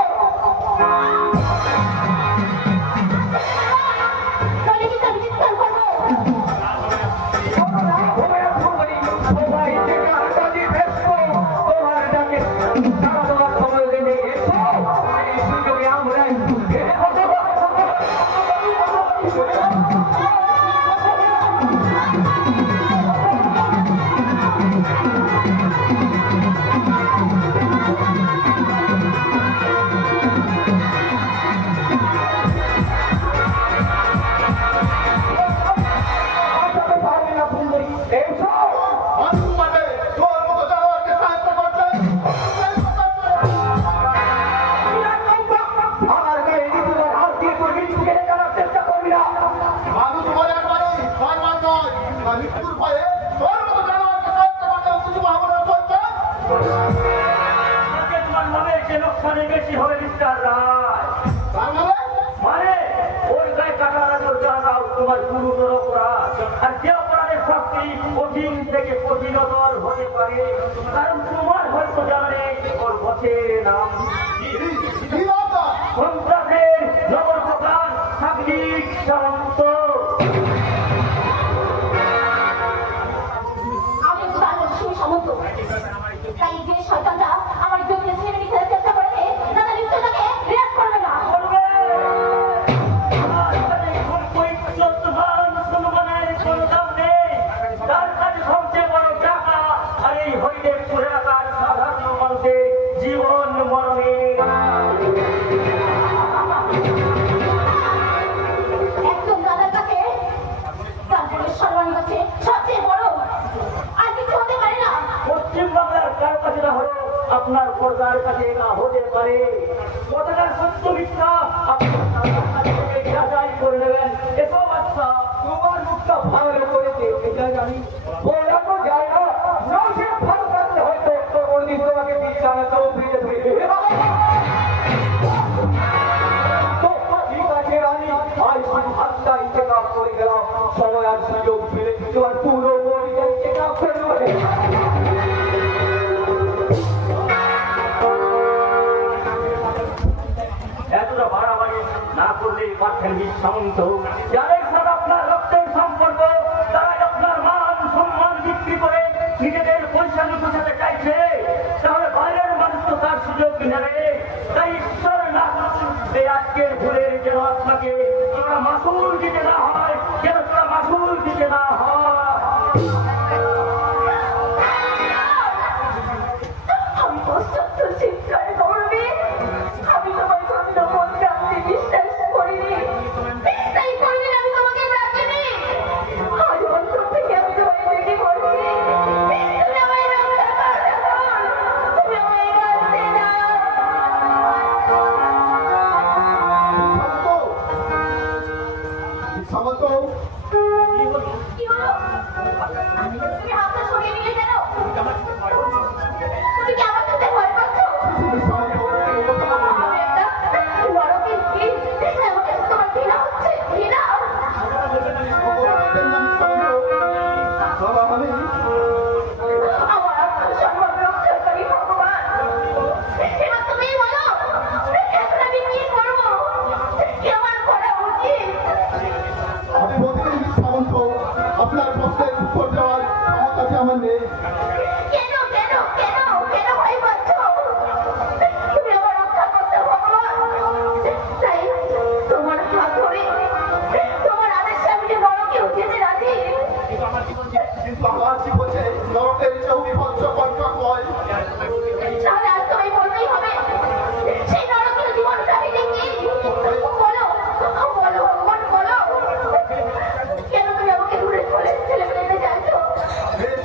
কারণ তোমার হয়তো জানে ওর বসের নাম সন্ত্রাসের নগর প্রধান সাগরিক সামন্ত। আমি তাদের সুই সামন্ত, তাই যে শয়তানরা আমার জমিতে ছেড়ে নিতে চেষ্টা করেছে তারা নিশ্চয় তাকে রেয়াত করবে না। তার কাছে সবচেয়ে বড় টাকা আর এই হইলের করে রাখার সাধারণ মানুষের জীবন মরণে। একজন দাদার কাছে তারপরে সর্বাণী কাছে সবচেয়ে বড় আর কিছু হতে পারে না। পশ্চিম বাংলার কারো কাছে না হলো আপনার পর্দার কাছে না হতে পারে। কতটা সত্য মিথ্যা আপনার কাছ থেকে যাচাই করে নেবেন। এসব বাচ্চা তোমার মুখটা ভালো করেছে এটা জানি, ওরা তো যায় না, না সে ভালো থাকলে হয়তো কোনদিন তোমাকে বিছানাতেও ফিরে ফিরে। তো ঠিক আছে রানী, আজ শুধু হাতটা চেক আপ করে গেলাম, সময় আর সুযোগ পেলে তোমার পুরো বডিটা চেক আপ করে নেবে। এতটা বাড়াবাড়ি না করলে পাচ্ছেন সামন্ত। যাদের সাথে আপনার রক্তের সম্পর্ক তারাই আপনার মান সম্মান বিক্রি করে নিজেদের পয়সা লুকোতে চাইছে, তাহলে বাইরের মানুষ তো তার সুযোগ নেবে। তাই ঈশ্বর না এই আজকের ভুলের যেন আপনাকে তোরা মাসুল দিতে না হয়, যেন তোরা মাসুল দিতে না হয়। আমি কষ্ট চিৎকার করবি, আমি তোমার জন্য মন কাঁদতে বিশ্বাস করিনি, বিশ্বাস করবি না আমি তোমাকে ডাকিনি। আজ আপনার প্রশ্নের উত্তর দেওয়ার ক্ষমতা যে আমার নেই। কেন কেন কেন কেন ভয় পাচ্ছ? তুমি আমার রক্ষা করতে ভগবান, তাই তোমার হাত ধরে তোমার আদেশে আমি যে নরকে যেতে রাজি। কিন্তু আমার জীবনে নরকের চেয়েও বিভৎস কণ্ঠময়। তাহলে আজ তোমায় বলতেই হবে সেই নরকের জীবন কাহিনী কি? বলো বলো ভগবান বলো, কেন তুমি আমাকে দূরে ছেলে ফেলে চাইছো? বেশ,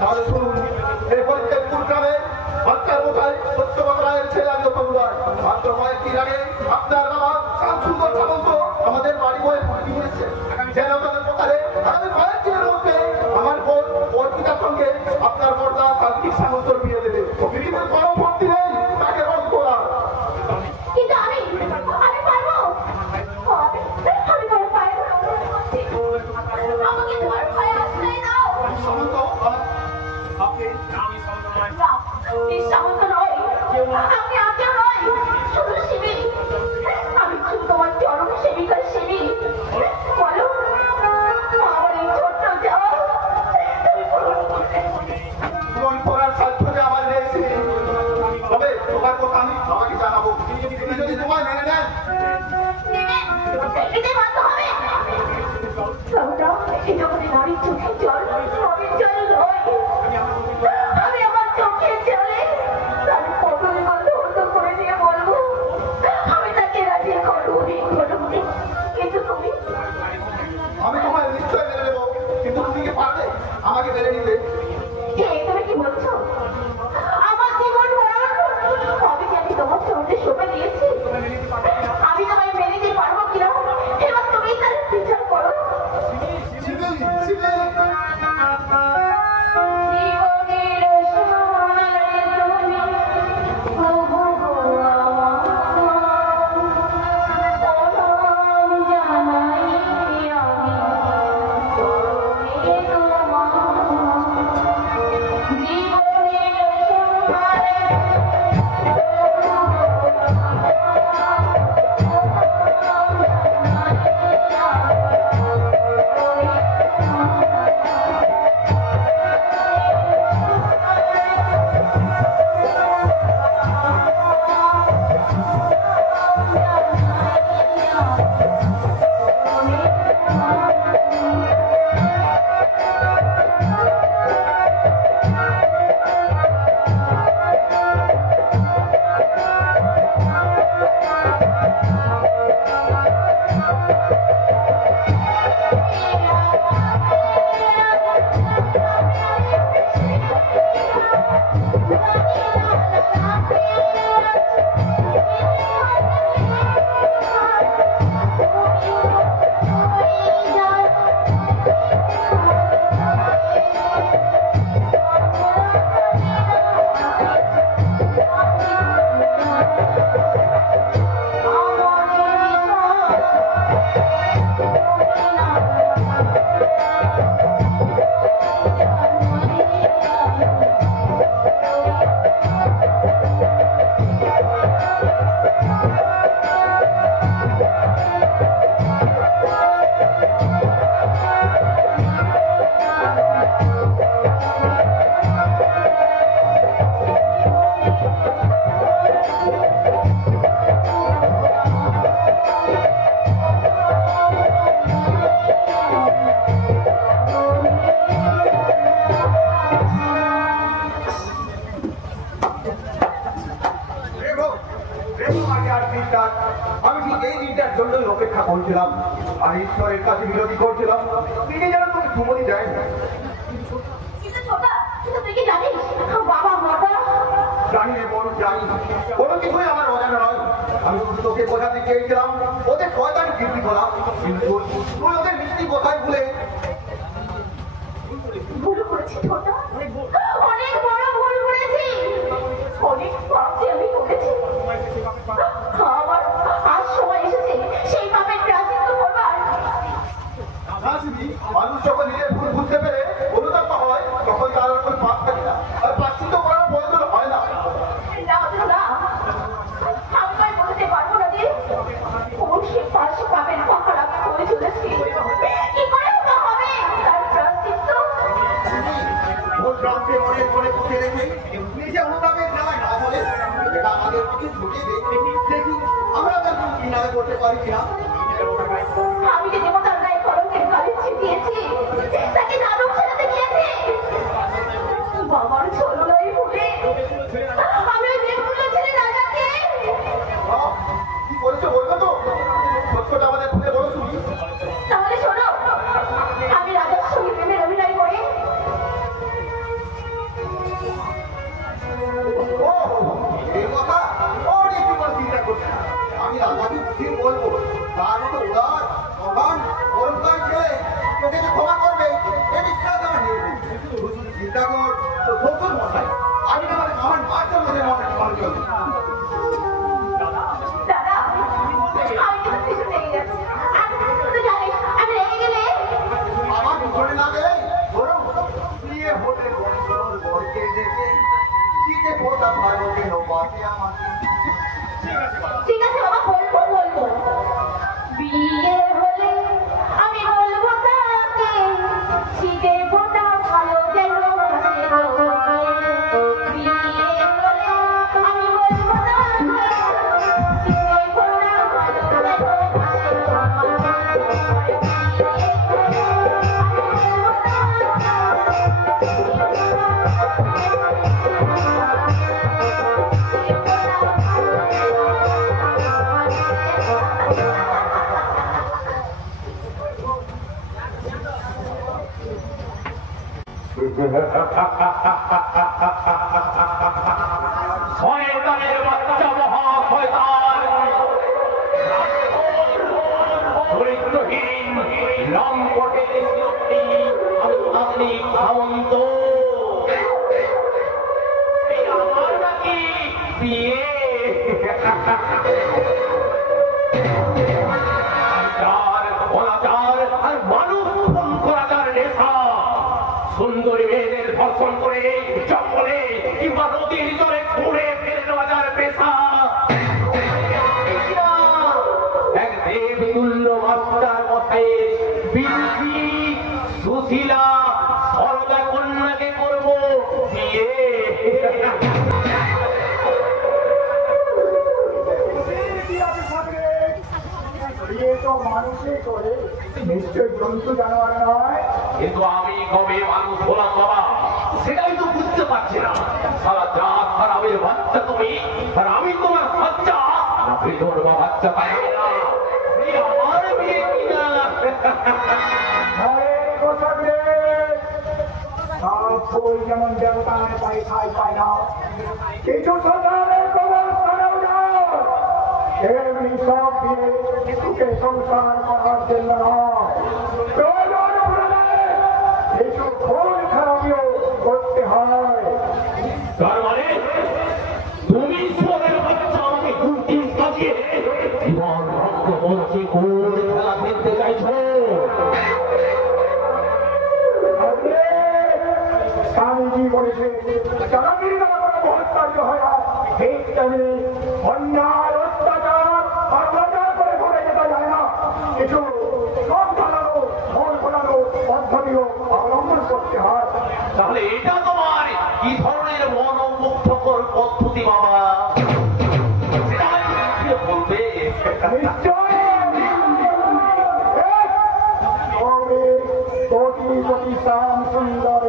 তাহলে শুনুন, এই হরিদেবপুর গ্রামে বাচ্চার মোটায় সত্যবাদ রায়ের ছেলে আমি তরুণার। মাত্র কয়েকদিন আগে আপনার বাবা শামসুন্দর সামন্ত আমাদের বাড়ি বয়ে ভর্তি করেছে। যেন তাদের প্রকারে আগামী কয়েকদিনের মধ্যে আমার বোন অর্পিতার সঙ্গে আপনার বর্দা কার্তিক সামন্তর বিয়ে দেবে। পৃথিবীর কোনো ভর্তি নেই তাকে রদ করার। কিন্তু আমি পারবো, আমি বড় পারবো না। আমাকে তোমার ভয়ে আশ্রয় দাও। সামন্ত, আপনি না, এই সামন্ত নয়, আমি আজ্ঞা নয়, শুধু শিবি। আমি শুধু তোমার চরম সেবিকার শিবি। বলো আমার এই ছোট্ট যাও তুমি পূরণ করার সাধ্য যে আমার নেই। তবে তোমার কথা আমি আমাকে জানাবো। তুমি যদি তোমায় মেনে নেন, এতে বাধ্য হবে। সৌটা এই জগতে নারীর চোখে জল, নবীর জল নয়। আমি আমার চোখে জলে তার পটল বন্ধ করে দিয়ে বলবো আমি তাকে রাজি করবো। কিন্তু তুমি আমি তোমায় নিশ্চয় মেনে নেবো। কিন্তু তুমি কি পারবে আমাকে মেনে নিতে? তুমি কি বলছো? আমার জীবন আমি কি আমি তোমার চোখে শোভা দিয়েছি? আমি তোমায় মেনে নিতে পারবো কিনা এবার তুমি তার বিচার করো। শিবলি, শিবলি। জীবনের সারে তুমি প্রভু আমার প্রণাম জানাই আমি চরণে তোমার। জীবনের সারে আমি ঠিক এই দিনটার জন্যই অপেক্ষা করছিলাম আর ঈশ্বরের কাছে বিরতি করছিলাম। তিনি যেন তোকে সুমতি দেয়। কিন্তু ছোটা, কিন্তু তুই কি জানিস বাবা মাটা জানি রে বোন, জানি। কোনো কিছুই আমার অজানা নয়। আমি শুধু তোকে বোঝাতে চেয়েছিলাম ওদের শয়তানি কীর্তি করা, কিন্তু তুই ওদের মিষ্টি কথায় ভুলে ভুল করেছি ছোটা, অনেক বড় ভুল করেছি, অনেক পাপ যে আমি করেছি। আমার আজ সময় এসেছে সেই পাপের প্রায়শ্চিত্ত করবার। মানুষ যখন নিজের ভুল বুঝতে পেরে অনুতাপ হয় তখন তার কোনো পাপ থাকে না, আর প্রায়শ্চিত্ত করার প্রয়োজন হয় না। না, আমি বলতে পারবো না যে কোন সে পাপের পাহাড় আমি করে চলেছি। কি করে হবে তার মানুষে মনের করে পুষে রেখে নিজে অনুতাপের জ্বালায় না বলে এটা আমাদের প্রতি ঝুঁকে দেখি আমরা তার কিনারে করতে পারি কিনা। আমি যে দেবতার গায়ে কলঙ্কের কালি ছিটিয়েছি তাকে দানব সেনাতে গিয়েছি বাবার ছোটলাই ভুলে আমি ওই বেগুলো ছেড়ে রাজাকে কি বলেছো বলবো তো সত্যটা আমাদের খুলে বলো শুনি। তাহলে শোনো আমি রাজার সঙ্গে প্রেমের অভিনয় করে ও এই কথা অনেক তোমার চিন্তা করছি আমি রাজাকে কি বলবো তার মতো উদার মহান পরম্পরার ছেলে তোকে যে ক্ষমা করবে এ বিশ্বাস আমার নেই। শুধু চিন্তা কর তো শ্বশুর মশাই আমি আমার মহান মাস্টার মধ্যে মনে চলবে। দাদা আমি কিন্তু কিছু রেগে যাচ্ছি তুই জানিস আমি রেগে গেলে আমার পিছনে না গেলে বরং বিয়ে হতে বরকে দেখে শীতে ফোটা ভালোকে নবাতে আমাকে। ঠিক আছে বাবা বলবো বিয়ে হলে আমি বলবো তাকে শীতে ফোটা ভালো যেন ভাসে গো। বিয়ে হলে আমি বলবো তাকে শীতে ফোটা ভালো যেন ভাসে গো। শয়তানের বাচ্চা মহা শয়তান চরিত্রহীন লম্পটের শ্রী আমি আধুনিক সামন্ত এই আমার নাকি বিয়ে অনাচার আর মানুষ খুন করা যার নেশা সুন্দরী মেয়েদের ধর্ষণ করে জঙ্গলে কিংবা নদীর জলে ঘুরে ফেলে নেওয়া যার পেশা এক দেবতুল্য মাস্টার মশাইয়ের বিলকি সুশীলা সরদা কন্যাকে করবো বিয়ে। বিয়ে তো মানুষে করে নিশ্চয় জন্তু জানোয়ার নয়। কিন্তু আমি কবে মানুষ হলাম বাবা সেটাই তো বুঝতে পারছি না। সারা জাত খারাপের বাচ্চা তুমি আর আমি তোমার বাচ্চা না বিধবা বাচ্চা পাই না এই আমার বিয়ে কিনা। আরে গোসাবে সব ফুল যেমন দেবতায় পাই খাই পায় না কিছু সন্তানের কবর ছাড়াও যাও এমনি সব দিয়ে সুখে সংসার করার জন্য নয় প্রয়োজন পড়লে কিছু খুন খারাপিও করতে হয়। তার মানে তুমি সোরের বাচ্চা আমাকে দুদিন সাজিয়ে জীবন রক্ত মঞ্চে কোন খেলা খেলতে চাইছো? স্বামীজি বলেছে জাহাঙ্গীর মহত্তারিত হয় না ঠিক তেমনি অন্যায় অত্যাচার অত্যাচার করে ঘুরে যেতে যায় না কিছু সব জানানো মন ফোলানো পদ্ধতিও অবলম্বন করতে হয়। তাহলে এটা তোমার কি ধরনের মনোমুগ্ধকর পদ্ধতি বাবা সেটা বলবে? নিশ্চয় কোটি কোটি শ্যাম সুন্দর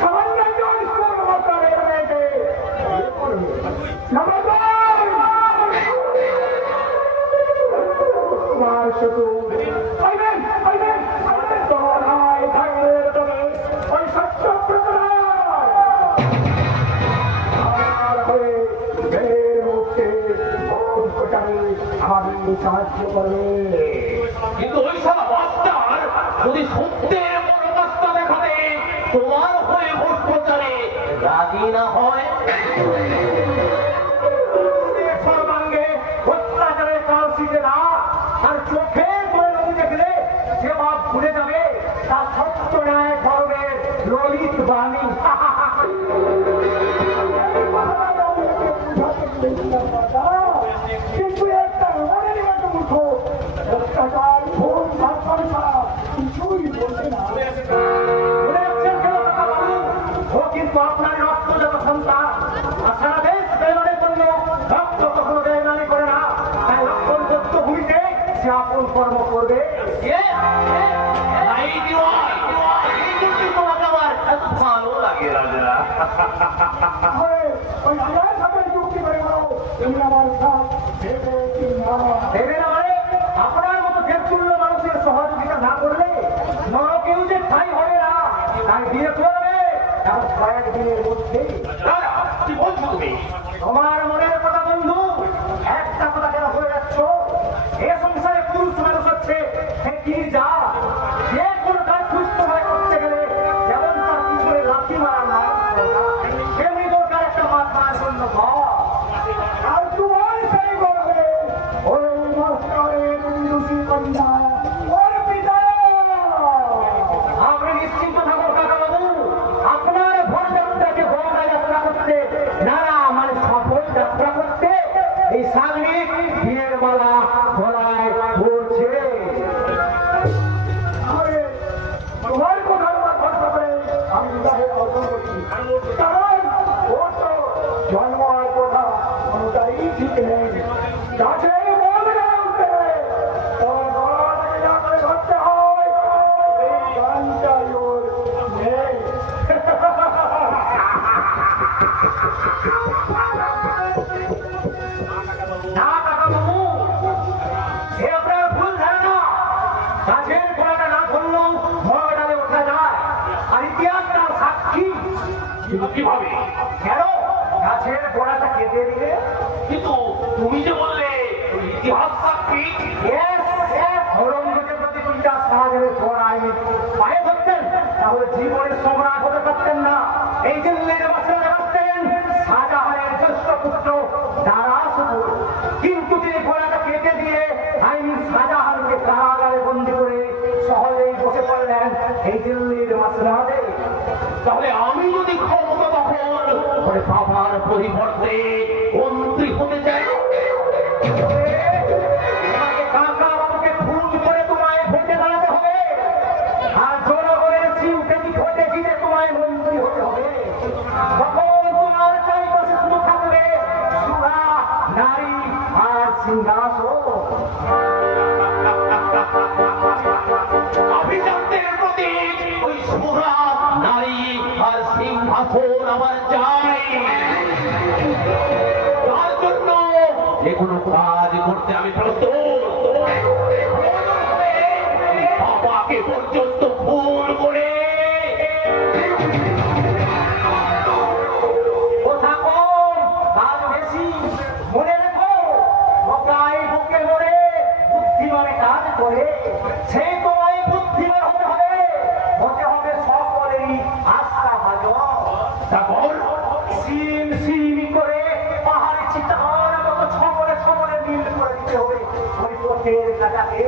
সামান্য মেয়েকে তোমার শুধু তোমার থাকবে তবে ওই সত্য আমাদের সাহায্য করবে। কিন্তু ওই সারা মাস্টার যদি সত্যের পরাকাষ্ঠা দেখাতে তোমার হয়ে ভোট প্রচারে রাজি না হয় সর্বাঙ্গে অত্যাচারের কাল শিখে না আর চোখে বলে দেখলে সে বাপ ভুলে যাবে তার সত্য ন্যায় ধর্মের ললিত বাণী। কিন্তু একটা মনের মতো মুখ অত্যাচার ভোট ভাষণ ছাড়া কিছুই বলতে না। সে আপন কর্ম করবে। এই দিওয়ান, এই কিন্তু তোমাকে আমার এত ভালো লাগে রাজা। ওই আমার সাথে যুক্তি করে বলো, তুমি আমার সাথ দেবে কি না? দেবে না মানে আপনার মতো দেবতুল্য মানুষের সহযোগিতা না করলে নরকেও যে ঠাই হবে না। তাই বিয়ে করবে এখন কয়েকদিনের মধ্যেই। রাজা, কি বলছো তুমি? তোমার মনের কথা বন্ধু, একটা কথা কেন হয়ে যাচ্ছ? এ সংসারে পুরুষ মানুষ হচ্ছে ফেকির যা। যে কোনো কাজ সুস্থভাবে করতে গেলে যেমন তার পিছনে লাথি মারার মানুষ দরকার, তেমনি দরকার একটা মাত মারার জন্য ঘর। আর তোমার সেই করবে ওই মাস্টারের দোষী কন্যা অর্পিতা। আপনি নিশ্চিন্ত থাকুন কাকাবাবু, আপনার ভোর যাত্রাকে গঙ্গা যাত্রা করতে না মানে সফল যাত্রা করতে এই সাগরিক বিয়ের মালা গলায় পড়ছে। তোমার কথার ভরসা করে আমি বিবাহের অর্জন করছি, কারণ ওর তো জন্ম আর কথা অনুযায়ী ঠিক নেই। গাছেই মন উঠতে তোর গলা থেকে যা করে ধরতে হয় এই গানটাই ওর নেই। না কাকাবাবু, এ আপনার ভুল ধারণা। গাছের গোড়াটা না ধরলেও বড় ডালে ওঠা যায়, আর ইতিহাস তার সাক্ষী। কিন্তু কিভাবে? কেন গাছের গোড়াটা কেটে দিলে? কিন্তু তুমি যে বললে ইতিহাস সাক্ষী। ঔরঙ্গজেব যদি দুইটা শাহজাহানের গোড়ায় পায়ে ধরতেন তাহলে জীবনের সম্রাট হতে পারতেন না। এই দিল্লির বাসিন্দা বাঁচতেন শাহজাহানের জ্যেষ্ঠ পুত্র দারাসুপুর। কিন্তু তিনি গোড়াটা কেটে দিয়ে আইন শাহজাহানকে কারাগারে বন্দী করে সহজেই বসে পড়লেন এই দিল্লির মাসরাদে। তাহলে আমি যদি ক্ষমতা দখল করে বাবার পরিবর্তে মন্ত্রী হতে চাই, তোমাকে কাকাবাবুকে খুন করে তোমায় ভোটে দাঁড়াতে হবে, আর জনগণের সিম্পেথি ভোটে জিতে তোমায় মন্ত্রী হতে হবে। তখন তোমার চারিপাশে শুধু থাকবে সুরা, নারী আর সিংহাসন। অভিজাত্যের প্রতীক ওই সুরা, নারী আর সিংহাসন আমার চাই। তার জন্য যে কোনো কাজ করতে আমি প্রস্তুত। বাবাকে পর্যন্ত ভুল করে কথা কম কাজ বেশি। মনে রেখো, বোকাই বুকে মরে বুদ্ধিমানে কাজ করে। সে তোমায় বুদ্ধিমান হতে হবে, হতে হবে সকলেরই আস্থা ভাজন। তারপর সিম সিমি করে পাহাড়ে চিতার মতো ছবলে ছবলে নীল করে দিতে হবে ওই পথের কাটাকে।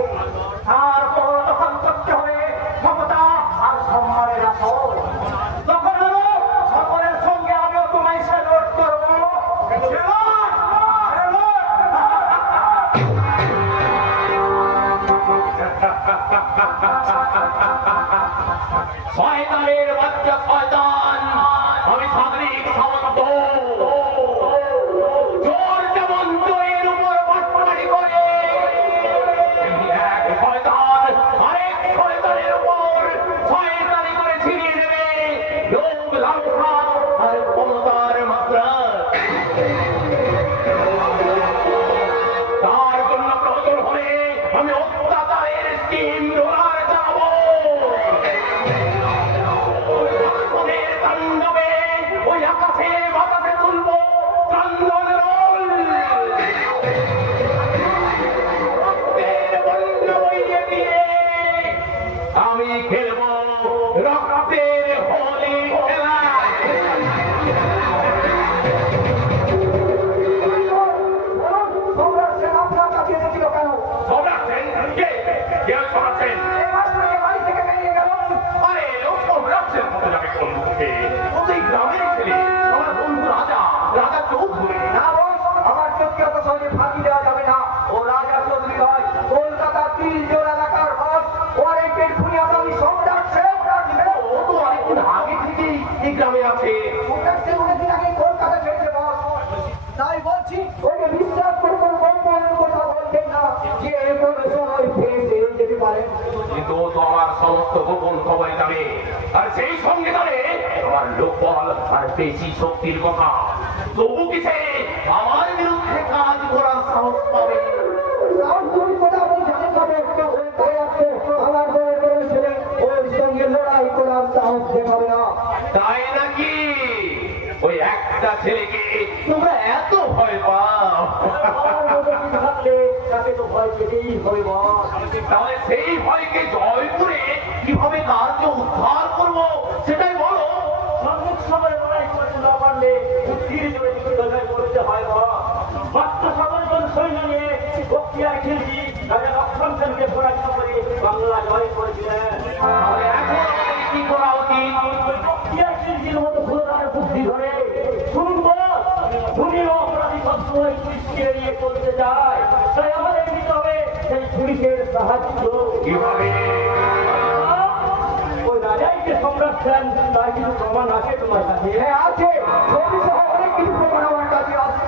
তারপর তখন করতে হবে ক্ষমতা আর সম্মানের আসর। তখন আরো সকলের সঙ্গে আমিও তোমায় স্যালুট করবো। শয়তানের বাচ্চা শয়তান, আমি সাগরিক সামন্ত। চোর যেমন চোরের উপর বাটপাড়ি করে, তেমনি এক শয়তান আরেক শয়তানের উপর শয়তানি করে ছিনিয়ে নেবে লোভ, লালসা আর ক্ষমতার মাত্রা। তার জন্য প্রয়োজন হলে আমি অত্যাচারের স্কিম ডোলার চালাবো। আকাশের তাণ্ডবে ওই আকাশে বাতাসে তুলব চন্দন রোল। রক্তের বন্যা বইয়ে দিয়ে আমি খেলব রক্তের হোলি খেলা। সম্রাট সেন আপনার কাছে এসেছিল কেন? সম্রাট সেন? কে সম্রাট সেন? এই মাস্টারকে বাড়ি থেকে বেরিয়ে গেল। আরে ও সম্রাট সেন কত যাবে কোন মুখে? ও তো এই গ্রামের ছেলে, আমার বন্ধু রাজা, রাজা চৌধুরী। না বস, আমার চোখকে অত সহজে ফাঁকি দেওয়া যাবে না। ও রাজা চৌধুরী নয়, কলকাতার 30 জন এলাকার বাস ওয়ারেন্টেড খুনি আসামি সম্রাট সেন। ও তো অনেক তো আমার সমস্ত গোপন খবর জানে, আর সেই সঙ্গে জানে আমার লোকবল আর বেশি শক্তির কথা। তবু কি সে আমার বিরুদ্ধে কাজ করার সাহস পাবে? তাই নাকি? ওই একটা ছেলেকে তোমরা এত ভয় পাও? তাহলে সেই ভয়কে জয় করে কিভাবে কার্য উদ্ধার করবো সেটাই বলো। সম্মুখ সময় লড়াই করতে না পারলে বুদ্ধির জোরে জয় করতে হয় না। মাত্র 7 জন সৈন্য নিয়ে বক্তিয়ার খিলজি রাজা লক্ষণ সেনকে পরাজিত করে বাংলা জয় করেছিলেন। তাহলে এখন আমাদের কি করা উচিত? বক্তিয়ার খিলজির মতো ঘোড়ার বুদ্ধি ধরে শুনবো উনিও অপরাধী সবসময় পুলিশকে এড়িয়ে চলতে চায়, তাই আমাদের নিতে হবে সেই পুলিশের সাহায্য। কিভাবে? ওই রাজাই যে সম্রাট ছিলেন তার কিছু প্রমাণ আছে তোমার কাছে? হ্যাঁ আছে, ছবি সহ অনেক কিছু প্রমাণ আমার কাছে আছে।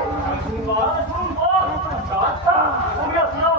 আচ্ছা তুমি আসো।